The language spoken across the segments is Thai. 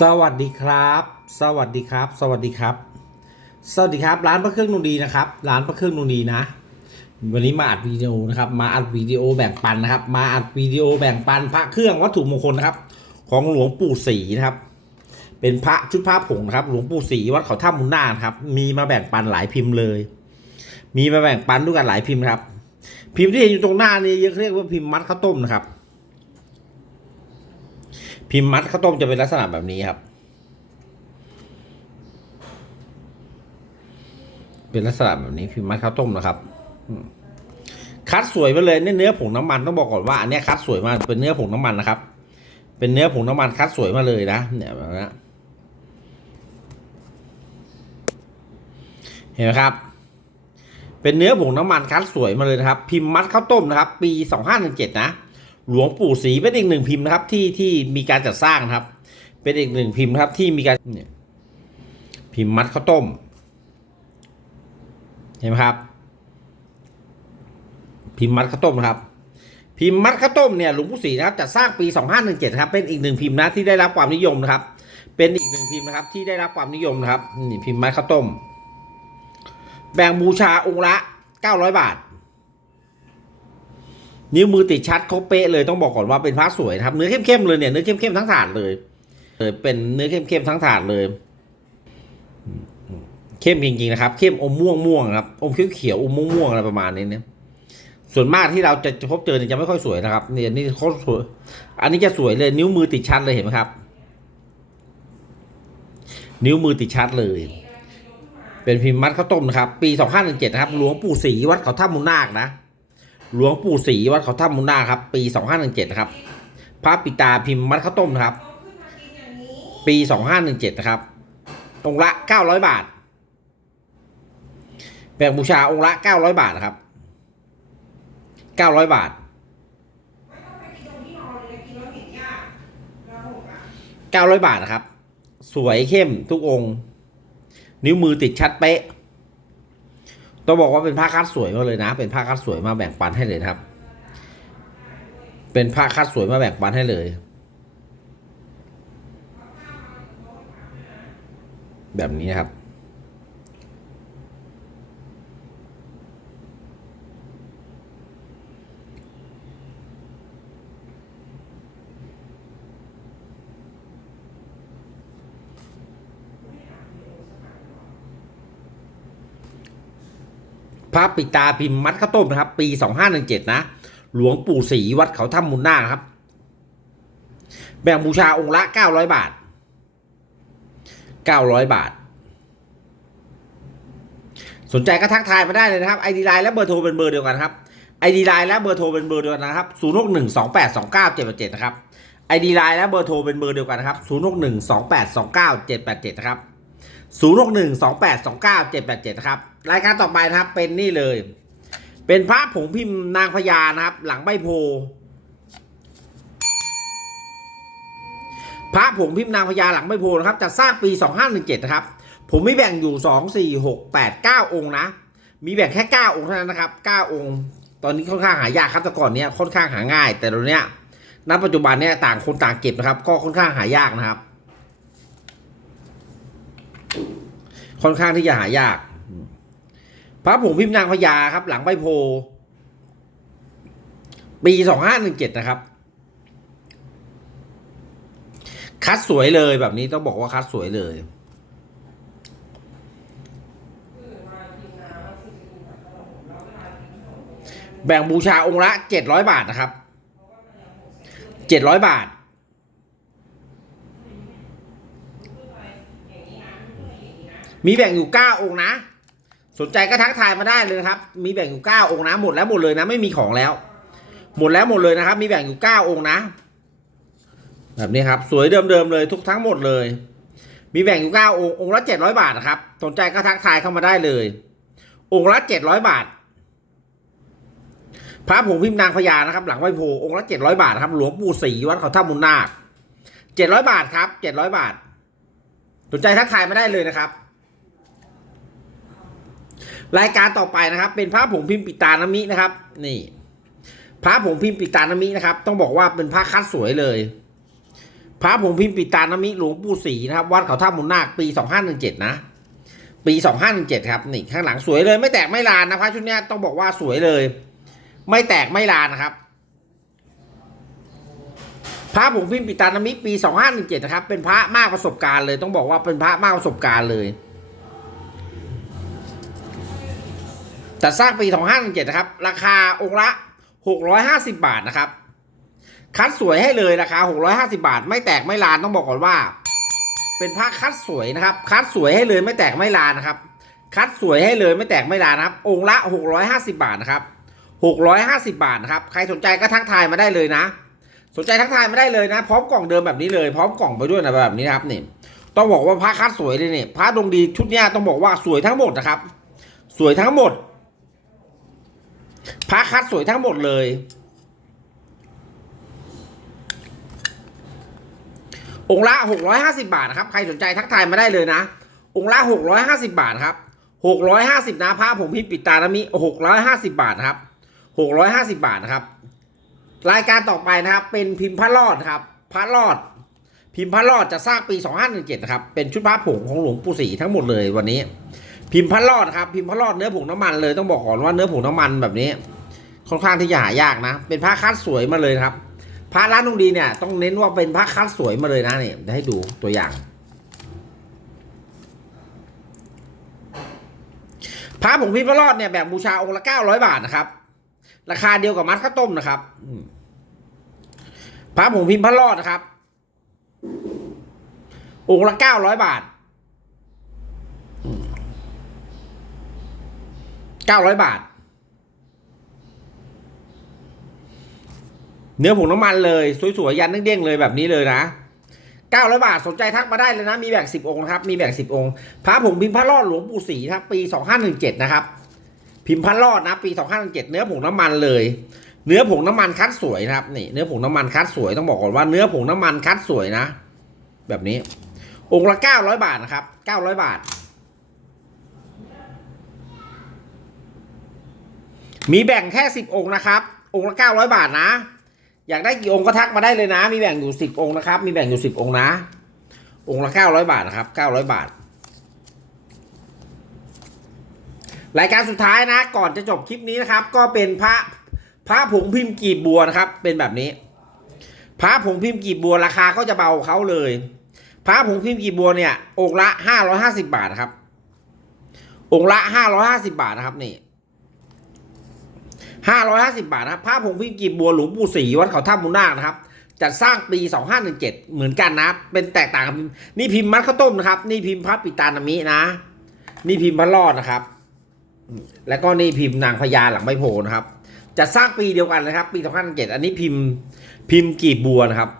สวัสดีครับ สวัสดีครับ สวัสดีครับ สวัสดีครับ ร้านพระเครื่องนุ่นดีนะครับ ร้านพระเครื่องนุ่นดีนะ วันนี้มาอัดวิดีโอนะครับ มาอัดวิดีโอแบ่งปันนะครับ มาอัดวิดีโอแบ่งปันพระเครื่องวัตถุมงคลนะครับ ของหลวงปู่ศรีนะครับ เป็นพระชุดพระผงนะครับ หลวงปู่ศรีวัดเขาถ้ำมุนนานครับ มีมาแบ่งปันหลายพิมพ์เลย มีมาแบ่งปันด้วยกันหลายพิมพ์ครับ พิมพ์ที่เห็นอยู่ตรงหน้านี่เรียกว่าพิมพ์มัดข้าวต้มนะครับ พิมพ์มัดข้าวต้มจะเป็นลักษณะแบบนี้ครับ เป็นลักษณะแบบนี้พิมพ์มัดข้าวต้มนะครับคัดสวยไปเลยเนื้อผงน้ำมันต้องบอกก่อนว่าอันนี้คัดสวยมากเป็นเนื้อผงน้ำมันนะครับ เป็นเนื้อผงน้ำมันคัดสวยมาเลยนะเนี่ยแบบนี้เห็นไหมครับ เป็นเนื้อผงน้ำมันคัดสวยมาเลยนะครับ พิมพ์มัดข้าวต้มนะครับ ปีสองห้าหนึ่งเจ็ดนะ หลวงปู่ศรีเป็นอีกหนึ่งพิมพ์นะครับ ที่ที่มีการจัดสร้างนะครับ เป็นอีกหนึ่งพิมพ์นะครับที่มีการเนี่ยพิมพ์มัดข้าวต้มเห็นไหมครับ พิมพ์มัดข้าวต้มนะครับ พิมพ์มัดข้าวต้มเนี่ยหลวงปู่ศรีนะครับจัดสร้างปี 2517ครับเป็นอีกหนึ่งพิมพ์นะที่ได้รับความนิยมนะครับ เป็นอีกหนึ่งพิมพ์นะครับ ที่ได้รับความนิยมนะครับนี่พิมพ์มัดข้าวต้ม แบ่งบูชาองค์ละ 900 บาท นิ้วมือติดชัดเขาเป๊ะเลยต้องบอกก่อนว่าเป็นพระสวยนะครับ เนื้อเข้มๆเลยเนี่ยเนื้อเข้มๆทั้งถาดเลยเออเป็นเนื้อเข้มๆทั้งถาดเลย เข้มจริงๆนะครับ เข้มอมม่วงม่วงๆครับอมเขียวๆอมม่วงม่วงๆอะไรประมาณนี้เนี่ยส่วนมากที่เราจะพบเจอเนี่ยจะไม่ค่อยสวยนะครับเนี่ยนี่เขาสวยอันนี้จะสวยเลยนิ้วมือติดชัดเลยเห็นไหมครับ นิ้วมือติดชัดเลย เป็นพิมพ์มัดข้าวต้มนะครับ ปี2517นะครับหลวงปู่ศรีวัดเขาถ้ำมุนนาคนะ หลวงปู่ศรีวัดเขาถ้ำมุนนาครับ ปี2517นะครับพระปิตาพิมพ์มัดข้าวต้มนะครับ ปี2517นะครับองค์ละ900บาทแบ่งบูชาองค์ละ900บาทนะครับ900บาท900บาทนะครับ สวยเข้มทุกองค์ นิ้วมือติดชัดเป๊ะ ต้องบอกว่าเป็นผ้าคัดสวยมากเลยนะ เป็นผ้าคัดสวยมาแบ่งปันให้เลยครับ เป็นผ้าคัดสวยมาแบ่งปันให้เลย แบบนี้ครับ ระปิตาพิมพ์มัดข้าวต้มนะครับ ปีสองห้าหนึ่งเจ็ดนะ หลวงปู่ศรีวัดเขาถ้ำมุนนาครับ แบ่งบูชาองค์ละเก้าร้อยบาทเก้าร้อยบาท สนใจก็ทักทายมาได้เลยนะครับไอดีไลน์และเบอร์โทรเป็นเบอร์เดียวกันครับไอดีไลน์และเบอร์โทรเป็นเบอร์เดียวกันนะครับศูนย์หกหนึ่งสองแปดสองเก้าเจ็ดแปดเจ็ดนะครับไอดีไลน์และเบอร์โทรเป็นเบอร์เดียวกันนะครับศูนย์หกหนึ่งสองแปดสองเก้าเจ็ดแปดเจ็ดนะครับ ศูนย์หกหนึ่งสองแปดสองเก้าเจ็ดแปดเจ็ดนะครับรายการต่อไปนะครับเป็นนี่เลย เป็นพระผงพิมพ์นางพญานะครับ หลังใบโพพระผงพิมพ์นางพญาหลังใบโพนะครับจะสร้างปีสองห้าหนึ่งเจ็ดนะครับผมมีแบ่งอยู่สองสี่หกแปดเก้าองค์นะ มีแบ่งแค่เก้าองค์เท่านั้นนะครับเก้าองค์ ตอนนี้ค่อนข้างหายากครับแต่ก่อนเนี้ยค่อนข้างหาง่าย แต่ตอนเนี้ยณปัจจุบันเนี้ยต่างคนต่างเก็บนะครับ ก็ค่อนข้างหายากนะครับ ค่อนข้างที่จะหายาก พระผงพิมพ์นางพญาครับ หลังใบโพล์ปีสองห้าหนึ่งเจ็ดนะครับ คัดสวยเลยแบบนี้ต้องบอกว่าคัดสวยเลยแบ่งบูชาองค์ละเจ็ดร้อยบาทนะครับ เจ็ดร้อยบาท มีแบ่งอยู่เก้าองค์นะ สนใจก็ทักทายมาได้เลยนะครับ มีแบ่งอยู่เก้าองค์นะ หมดแล้วหมดเลยนะ ไม่มีของแล้ว หมดแล้วหมดเลยนะครับ มีแบ่งอยู่เก้าองค์นะ แบบนี้ครับ สวยเดิมๆเลยทุกทั้งหมดเลย มีแบ่งอยู่เก้าองค์ องค์ละเจ็ดร้อยบาทนะครับ สนใจก็ทักทายเข้ามาได้เลย องค์ละเจ็ดร้อยบาท พระผงพิมพ์นางพญานะครับ หลังไหวโพองค์ละเจ็ดร้อยบาทนะครับ หลวงปู่ศรีวัดเขาท่ามุนนาคเจ็ดร้อยบาทครับเจ็ดร้อยบาทสนใจทักทายมาได้เลยนะครับ รายการต่อไปนะครับ เป็นพระผงพิมพ์ปิตานามินะครับ นี่พระผงพิมพ์ปิตานามินะครับ ต้องบอกว่าเป็นพระคัดสวยเลยพระผงพิมพ์ปิตานามิหลวงปู่ศรีนะครับ วัดเขาท่ามุนนาคปีสองห้าหนึ่งเจ็ดนะ ปีสองห้าหนึ่งเจ็ดครับนี่ข้างหลังสวยเลย ไม่แตกไม่ลานนะพระชุดนี้ต้องบอกว่าสวยเลย ไม่แตกไม่ลานนะครับพระผงพิมพ์ปิตานามิปีสองห้าหนึ่งเจ็ดนะครับ เป็นพระมากประสบการณ์เลย ต้องบอกว่าเป็นพระมากประสบการณ์เลย จัดสร้างปี 2517นะครับ ราคาองค์ละ 650 บาทนะครับ คัดสวยให้เลยราคา 650 บาท ไม่แตกไม่ลานต้องบอกก่อนว่า เป็นผ้าคัดสวยนะครับ คัดสวยให้เลยไม่แตกไม่ลานนะครับ คัดสวยให้เลยไม่แตกไม่ลานนะครับ องค์ละ 650 บาทนะครับ 650 บาทนะครับ ใครสนใจก็ทักทายมาได้เลยนะ สนใจทักทายมาได้เลยนะ พร้อมกล่องเดิมแบบนี้เลย พร้อมกล่องไปด้วยนะแบบนี้นะครับนี่ ต้องบอกว่าผ้าคัดสวยเลยเนี่ยผ้าดงดีชุดเนี้ยต้องบอกว่าสวยทั้งหมดนะครับ สวยทั้งหมด พระคัดสวยทั้งหมดเลย องค์ละ650บาทนะครับ ใครสนใจทักทายมาได้เลยนะ องค์ละ650บาทครับ650นะพระผมพิมพ์ปิดตานะมิ650บาทครับ650บาทครับ รายการต่อไปนะครับ เป็นพิมพ์พระรอดครับ พระรอด พิมพ์พระรอดจะสร้างปี2517นะครับ เป็นชุดพระผงของหลวงปู่ศรีทั้งหมดเลยวันนี้ พิมพ์พระรอดครับพิมพ์พระรอดเนื้อผงน้ำมันเลยต้องบอกก่อนว่าเนื้อผงน้ำมันแบบนี้ ค่อนข้างที่จะหายากนะ เป็นผ้าคัดสวยมาเลยครับพระร้านนุ่งดีเนี่ยต้องเน้นว่าเป็นผ้าคัดสวยมาเลยนะเนี่ยจะให้ดูตัวอย่างพระผงพิมพ์พระรอดเนี่ยแบบบูชาองค์ละเก้าร้อยบาทนะครับ ราคาเดียวกับมัดข้าวต้มนะครับพระผงพิมพ์พระรอดนะครับองค์ละเก้าร้อยบาท เก้าร้อยบาท เนื้อผงน้ำมันเลยสวยๆยันเด้งๆเลยแบบนี้เลยนะเก้าร้อยบาทสนใจทักมาได้เลยนะ มีแบ่งสิบองค์นะครับ มีแบ่งสิบองค์พระผงพิมพ์พระรอดหลวงปู่ศรีครับ ปีสองห้าหนึ่งเจ็ดนะครับ พิมพ์พระรอดนะ ปีสองห้าหนึ่งเจ็ดเนื้อผงน้ำมันเลย เนื้อผงน้ำมันคัดสวยนะครับนี่เนื้อผงน้ำมันคัดสวยต้องบอกก่อนว่าเนื้อผงน้ำมันคัดสวยนะ แบบนี้ องค์ละเก้าร้อยบาทนะครับเก้าร้อยบาท มีแบ่งแค่สิบองค์นะครับ องค์ละเก้าร้อยบาทนะ อยากได้กี่องค์ก็ทักมาได้เลยนะ มีแบ่งอยู่สิบองค์นะครับ มีแบ่งอยู่สิบองค์นะ องค์ละเก้าร้อยบาทนะครับเก้าร้อยบาท รายการสุดท้ายนะ ก่อนจะจบคลิปนี้นะครับ ก็เป็นพระพระผงพิมพ์กีบบัวนะครับ เป็นแบบนี้ พระผงพิมพ์กีบบัวราคาก็จะเบาเขาเลย พระผงพิมพ์กีบบัวเนี่ย องค์ละห้าร้อยห้าสิบาทครับ องค์ละห้าร้อยห้าสิบาทนะครับนี่ ห้าร้อยห้าสิบาทนะครับพระผงพิมพ์กีบบัวหลวงปู่ศรีวัดเขาท่ามุนานะครับจัดสร้างปีสองห้าหนึ่งเจ็ดเหมือนกันนะครับ เป็นแตกต่างกับพิมพ์นี่พิมพ์มัดข้าวต้มนะครับ นี่พิมพ์พระปิตานามินะ นี่พิมพ์พระรอดนะครับ แล้วก็นี่พิมพ์นางพญาหลังไม้โพนะครับ จัดสร้างปีเดียวกันนะครับ ปีสองห้าหนึ่งเจ็ดอันนี้พิมพ์พิมพ์กีบบัวนะครับ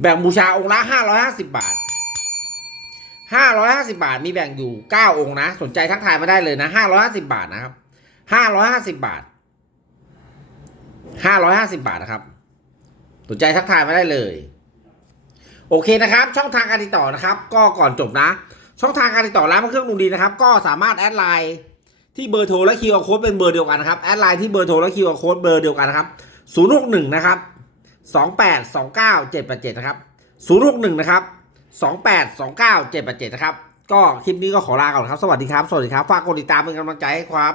แบ่งบูชาองค์ละห้าร้อยห้าสิบบาท ห้าร้อยห้าสิบาทมีแบ่งอยู่เก้าองค์นะ สนใจทักทายมาได้เลยนะห้าร้อยห้าสิบาทนะครับห้าร้อยห้าสิบาทห้าร้อยห้าสิบาทนะครับ สนใจทักทายมาได้เลย โอเคนะครับ ช่องทางการติดต่อนะครับ ก็ก่อนจบนะ ช่องทางการติดต่อร้านเครื่องลุงดีนะครับ ก็สามารถแอดไลน์ที่เบอร์โทรและคิวอาร์โค้ดเป็นเบอร์เดียวกันนะครับ แอดไลน์ที่เบอร์โทรและคิวอาร์โค้ดเบอร์เดียวกันนะครับศูนย์หกหนึ่งนะครับสองแปดสองเก้าเจ็ดแปดเจ็ดนะครับศูนย์หกหนึ่งนะครับ สองแปดสองเก้าเจ็ดแปดเจ็ดนะครับ ก็คลิปนี้ก็ขอลาก่อนครับ สวัสดีครับ สวัสดีครับ ฝากกดติดตามเป็นกำลังใจให้ครับ